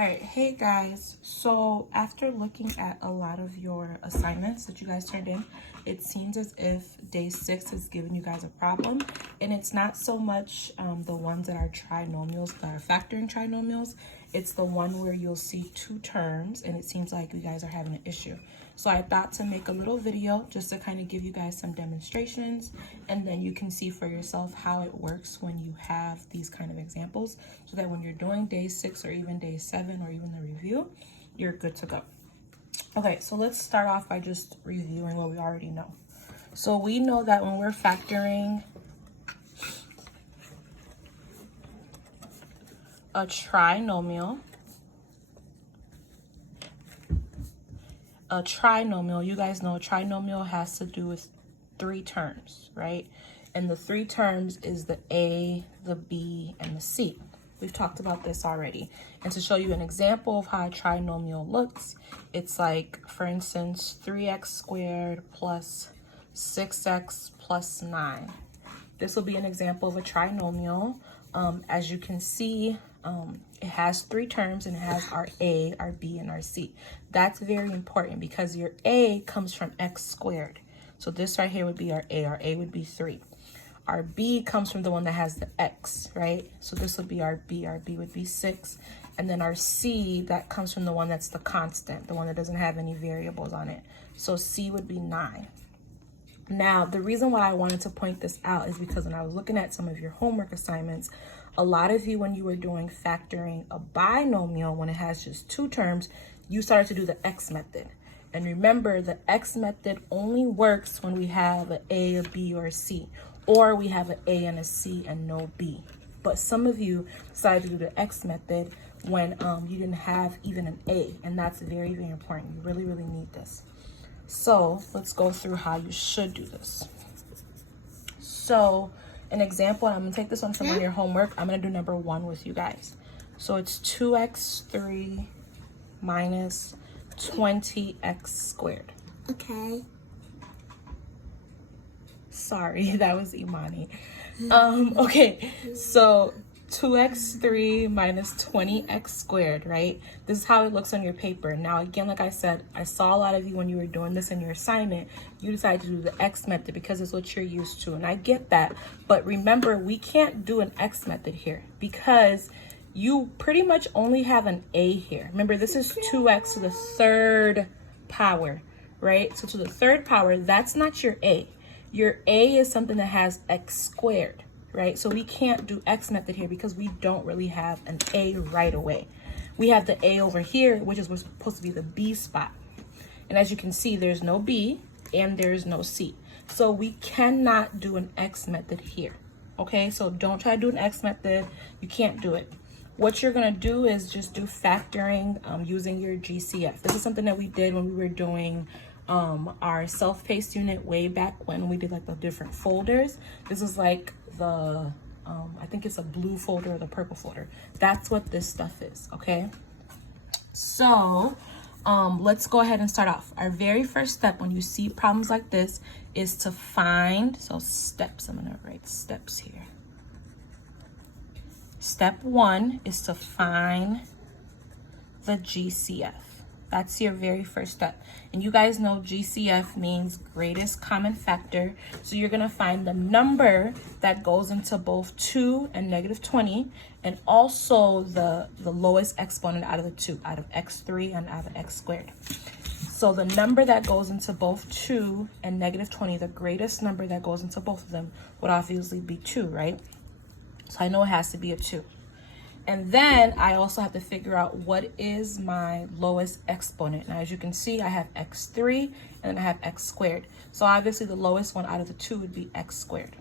All right, hey guys. So after looking at a lot of your assignments that you guys turned in, it seems as if day 6 is giving you guys a problem, and it's not so much the ones that are trinomials, that are factoring trinomials. It's the one where you'll see two terms and it seems like you guys are having an issue. So I thought to make a little video just to kind of give you guys some demonstrations, and then you can see for yourself how it works when you have these kind of examples, so that when you're doing day 6 or even day 7 or even the review, you're good to go. Okay, so let's start off by just reviewing what we already know. So we know that when we're factoring a trinomial, you guys know a trinomial has to do with 3 terms, right? And the 3 terms is the A, the B, and the C. We've talked about this already. And to show you an example of how a trinomial looks, it's like, for instance, 3x squared plus 6x plus 9. This will be an example of a trinomial. As you can see, it has 3 terms and it has our A, our B, and our C. That's very important because your A comes from x squared. So this right here would be our A. Our A would be 3. Our B comes from the one that has the x, right? So this would be our B. Our B would be 6. And then our C, that comes from the one that's the constant, the one that doesn't have any variables on it. So C would be 9. Now, the reason why I wanted to point this out is because when I was looking at some of your homework assignments, a lot of you, when you were doing factoring a binomial, when it has just 2 terms, you started to do the X method. And remember, the X method only works when we have an A, a B, or a C, or we have an A and a C and no B. But some of you decided to do the X method when you didn't have even an A, and that's very, very important. You really, really need this. So let's go through how you should do this. So an example, and I'm gonna take this one from one of your homework. I'm gonna do number 1 with you guys. So it's 2x3 minus 20x squared. Okay. Sorry, that was Imani. Okay, so 2x3 minus 20x squared, right? This is how it looks on your paper. Now, again, like I said, I saw a lot of you when you were doing this in your assignment, you decided to do the X method because it's what you're used to, and I get that. But remember, we can't do an X method here because you pretty much only have an A here. Remember, this is 2x to the 3rd power, right? So to the 3rd power, that's not your A. Your A is something that has x squared, right? So we can't do X method here because we don't really have an A right away. We have the A over here, which is what's supposed to be the B spot. And as you can see, there's no B and there's no C. So we cannot do an X method here, okay? So don't try to do an X method. You can't do it. What you're gonna do is just do factoring using your GCF. This is something that we did when we were doing our self-paced unit way back when we did like the different folders. This is like the, I think it's a blue folder or the purple folder. That's what this stuff is, okay? So let's go ahead and start off. Our very first step when you see problems like this is to find, so steps, I'm gonna write steps here. Step 1 is to find the GCF. That's your very first step. And you guys know GCF means greatest common factor. So you're gonna find the number that goes into both 2 and negative 20, and also the lowest exponent out of the 2, out of x3 and out of x squared. So the number that goes into both 2 and negative 20, the greatest number that goes into both of them would obviously be 2, right? So I know it has to be a 2. And then I also have to figure out what is my lowest exponent. Now, as you can see, I have x3 and then I have x squared. So obviously the lowest one out of the 2 would be x squared.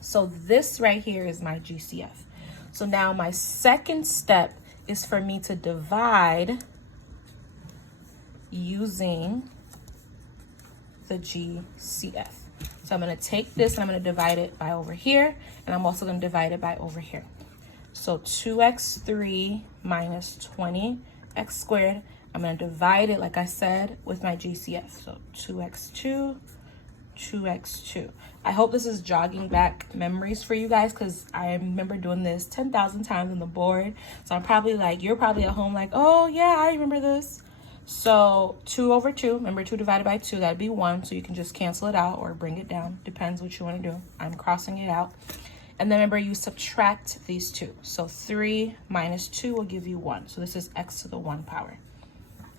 So this right here is my GCF. So now my second step is for me to divide using the GCF. So I'm gonna take this and I'm gonna divide it by over here, and I'm also gonna divide it by over here. So 2x3 minus 20x squared, I'm gonna divide it, like I said, with my GCF. So 2x2, 2x2. I hope this is jogging back memories for you guys, because I remember doing this 10,000 times on the board. So I'm probably like, you're probably at home like, oh yeah, I remember this. So 2 over 2, remember 2 divided by 2, that'd be 1. So you can just cancel it out or bring it down. Depends what you want to do. I'm crossing it out. And then remember, you subtract these two. So 3 minus 2 will give you 1. So this is x to the 1 power.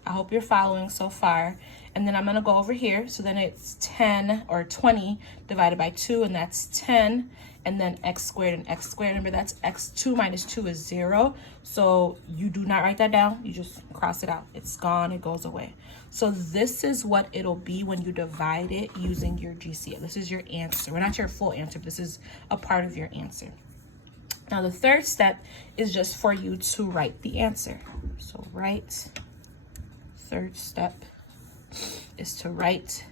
I hope you're following so far. And then I'm going to go over here. So then it's 10 or 20 divided by 2, and that's 10. And then x squared and x squared. Remember, that's x2 minus 2 is 0. So you do not write that down. You just cross it out. It's gone. It goes away. So this is what it'll be when you divide it using your GCF. This is your answer. Well, not your full answer. This is a part of your answer. Now, the third step is just for you to write the answer. So third step is to write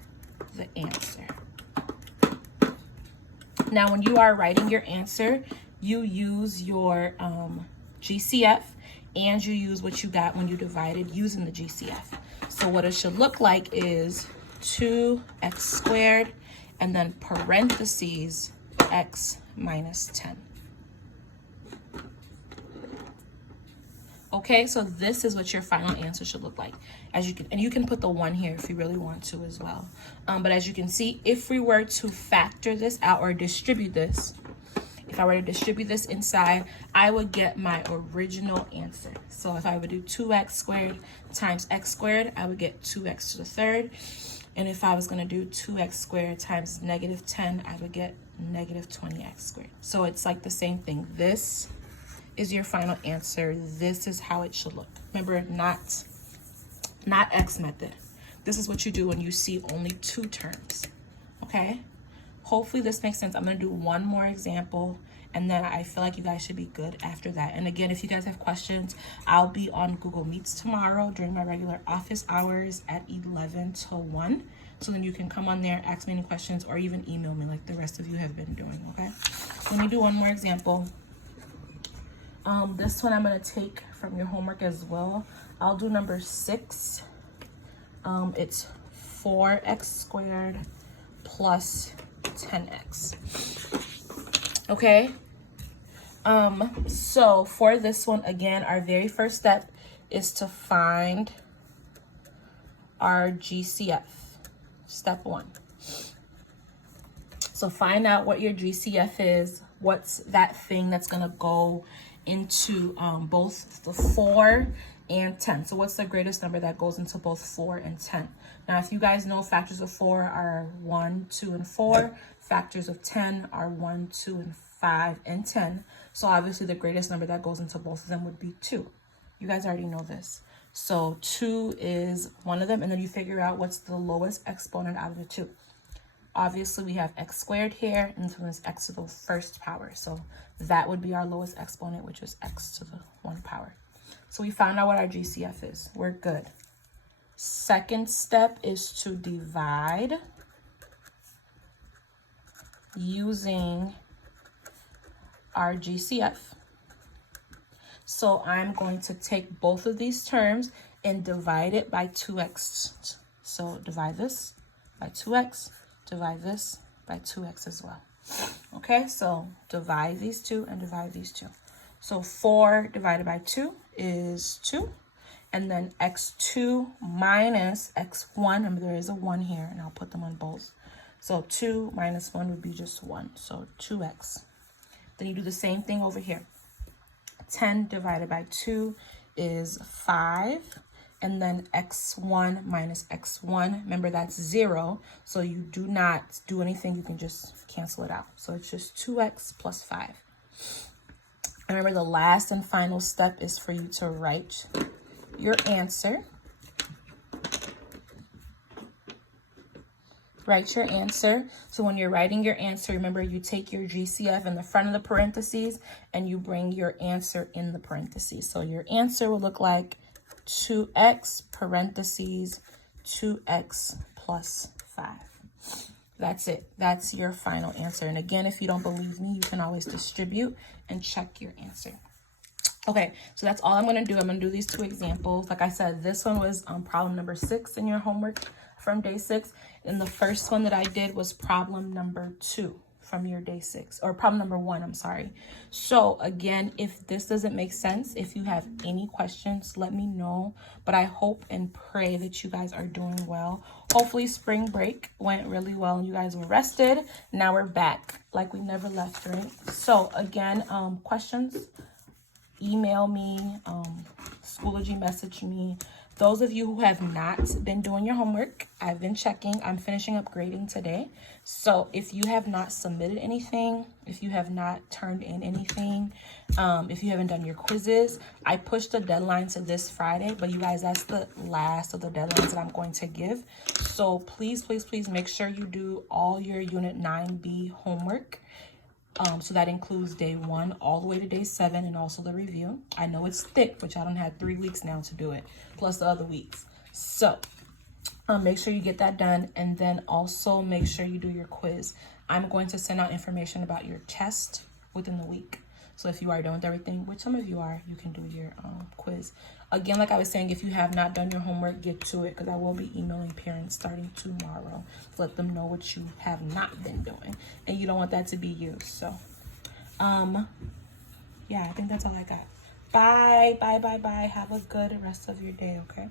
the answer. Now, when you are writing your answer, you use your GCF, and you use what you got when you divided using the GCF. So what it should look like is 2x squared, and then parentheses x minus 10. Okay, so this is what your final answer should look like. As you can, and you can put the 1 here if you really want to as well. But as you can see, if we were to factor this out or distribute this, if I were to distribute this inside, I would get my original answer. So if I would do 2x squared times x squared, I would get 2x to the third. And if I was going to do 2x squared times negative 10, I would get negative 20x squared. So it's like the same thing. This is your final answer. This is how it should look. Remember, not X method. This is what you do when you see only 2 terms. Okay? Hopefully this makes sense. I'm going to do one more example, and then I feel like you guys should be good after that. And again, if you guys have questions, I'll be on Google Meets tomorrow during my regular office hours at 11 to 1. So then you can come on there, ask me any questions, or even email me like the rest of you have been doing, okay? Let me do one more example. This one I'm going to take from your homework as well. I'll do number 6. It's 4x squared plus 10x. Okay? So for this one, again, our very first step is to find our GCF. Step 1. So find out what your GCF is. What's that thing that's going to go into both the 4 and 10. So what's the greatest number that goes into both 4 and 10? Now, if you guys know, factors of 4 are 1, 2, and 4. Factors of 10 are 1, 2, and 5, and 10. So obviously the greatest number that goes into both of them would be 2. You guys already know this. So 2 is one of them, and then you figure out what's the lowest exponent out of the 2. Obviously, we have x squared here, and this one is x to the first power. So that would be our lowest exponent, which is x to the 1 power. So we found out what our GCF is. We're good. Second step is to divide using our GCF. So I'm going to take both of these terms and divide it by 2x. So divide this by 2x. Divide this by 2x as well. Okay, so divide these two and divide these two. So 4 divided by 2 is 2. And then x2 minus x1, remember there is a 1 here, and I'll put them on both. So 2 minus 1 would be just 1, so 2x. Then you do the same thing over here. 10 divided by 2 is 5. And then x1 minus x1, remember that's 0, so you do not do anything, you can just cancel it out. So it's just 2x plus 5. And remember, the last and final step is for you to write your answer. Write your answer. So when you're writing your answer, remember you take your GCF in the front of the parentheses and you bring your answer in the parentheses. So your answer will look like 2x parentheses 2x plus 5. That's it. That's your final answer. And again, if you don't believe me, you can always distribute and check your answer. Okay, so that's all I'm going to do. I'm going to do these 2 examples. Like I said, this one was problem number 6 in your homework from day 6. And the first one that I did was problem number 2 from your day 6, or problem number 1, I'm sorry. So again, if this doesn't make sense, if you have any questions, let me know. But I hope and pray that you guys are doing well. Hopefully spring break went really well and you guys were rested. Now we're back like we never left, right? So again, questions, email me, Schoology message me. Those of you who have not been doing your homework, I've been checking. I'm finishing up grading today. So if you have not submitted anything, if you have not turned in anything, if you haven't done your quizzes, I pushed the deadline to this Friday, but you guys, that's the last of the deadlines that I'm going to give. So please, please, please make sure you do all your Unit 9B homework. So that includes day 1 all the way to day 7 and also the review. I know it's thick, but y'all done had 3 weeks now to do it, plus the other weeks. So make sure you get that done, and then also make sure you do your quiz. I'm going to send out information about your test within the week. So if you are done with everything, which some of you are, you can do your quiz. Again, like I was saying, if you have not done your homework, get to it, because I will be emailing parents starting tomorrow to let them know what you have not been doing. And you don't want that to be you. So, yeah, I think that's all I got. Bye, bye, bye, bye. Have a good rest of your day, okay?